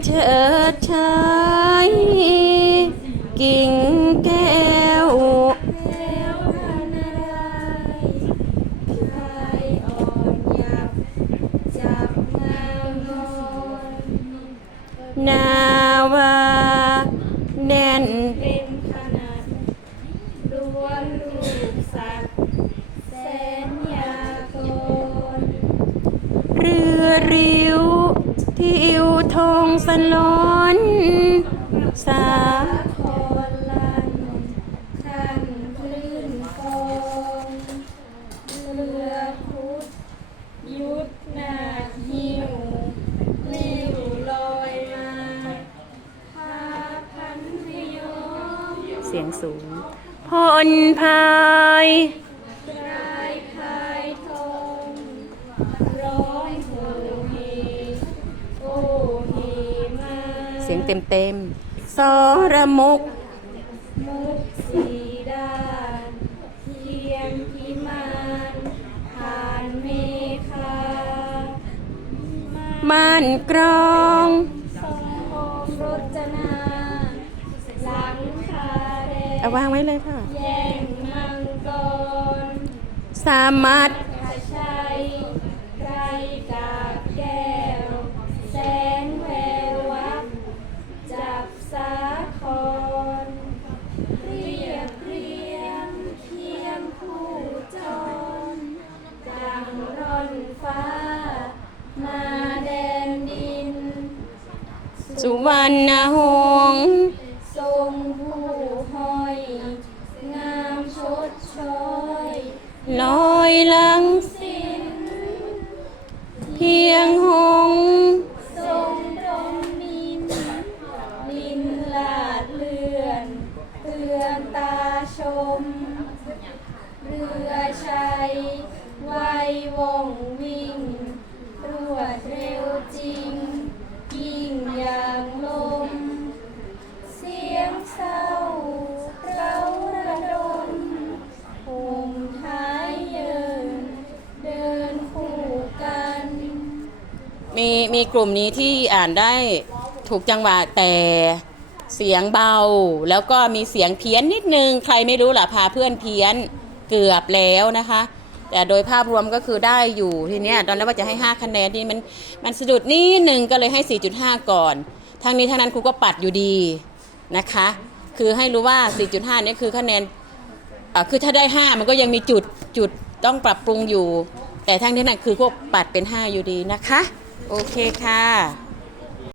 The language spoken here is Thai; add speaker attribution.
Speaker 1: เชิดชายกิ่งแก้วนาวาแน่น
Speaker 2: เป็นขนาดล้วนลูกสัตว์แสนยากล
Speaker 1: เรือริ้วทิวธงสลนสา
Speaker 2: ครลันขันคลื่นฟองเรือพุทธยุทธนาหิวลิ้วลอยมาพาพันพยม
Speaker 1: เสียงสูงพลพาย
Speaker 2: กลายพายทองร้องโหเฮโอเฮมา
Speaker 1: เสียงเต็มสรมุก
Speaker 2: มุกสีดานเทียมพิมานผ่านเมฆา
Speaker 1: ม่านกรอง
Speaker 2: ทรงโอมรจนาหลังคาแดง
Speaker 1: เอาวางไว้เลยค่ะ
Speaker 2: แย่งมังกร
Speaker 1: สามัด
Speaker 2: พระชัยไรกาบแก้วแสงแวววับจับสาครเรียบเรียงเทียมผู้จรดังร่อนฟ้ามาแดนดิน
Speaker 1: สุวรรณหงษ์
Speaker 2: ทรงผู้ห้อยงามชดช้อย
Speaker 1: ลอยหลัง
Speaker 2: สิ้น
Speaker 1: เพียงหงษ์
Speaker 2: ทรงดงนินลาดเลือนเตือนตาชมเรือชัยไวว่องวิ่งรวดเร็วจริงยิ่งอย่างลมเสียงเศร้าเราระดมห่มท้ายเยินเดินคู่กัน
Speaker 1: มีกลุ่มนี้ที่อ่านได้ถูกจังหวะแต่เสียงเบาแล้วก็มีเสียงเพี้ยนนิดนึงใครไม่รู้ล่ะพาเพื่อนเพี้ยนเกือบแล้วนะคะแต่โดยภาพรวมก็คือได้อยู่ทีเนี้ยตอนแรกว่าจะให้5คะแนนที่มันสะดุดนิดนึงก็เลยให้ 4.5 ก่อนทั้งนี้ทั้งนั้นครูก็ปัดอยู่ดีนะคะคือให้รู้ว่า 4.5 นี่คือคะแนนคือถ้าได้5มันก็ยังมีจุดต้องปรับปรุงอยู่แต่ทั้งนี้นั่นคือพวกปัดเป็น5อยู่ดีนะคะโอเคค่ะ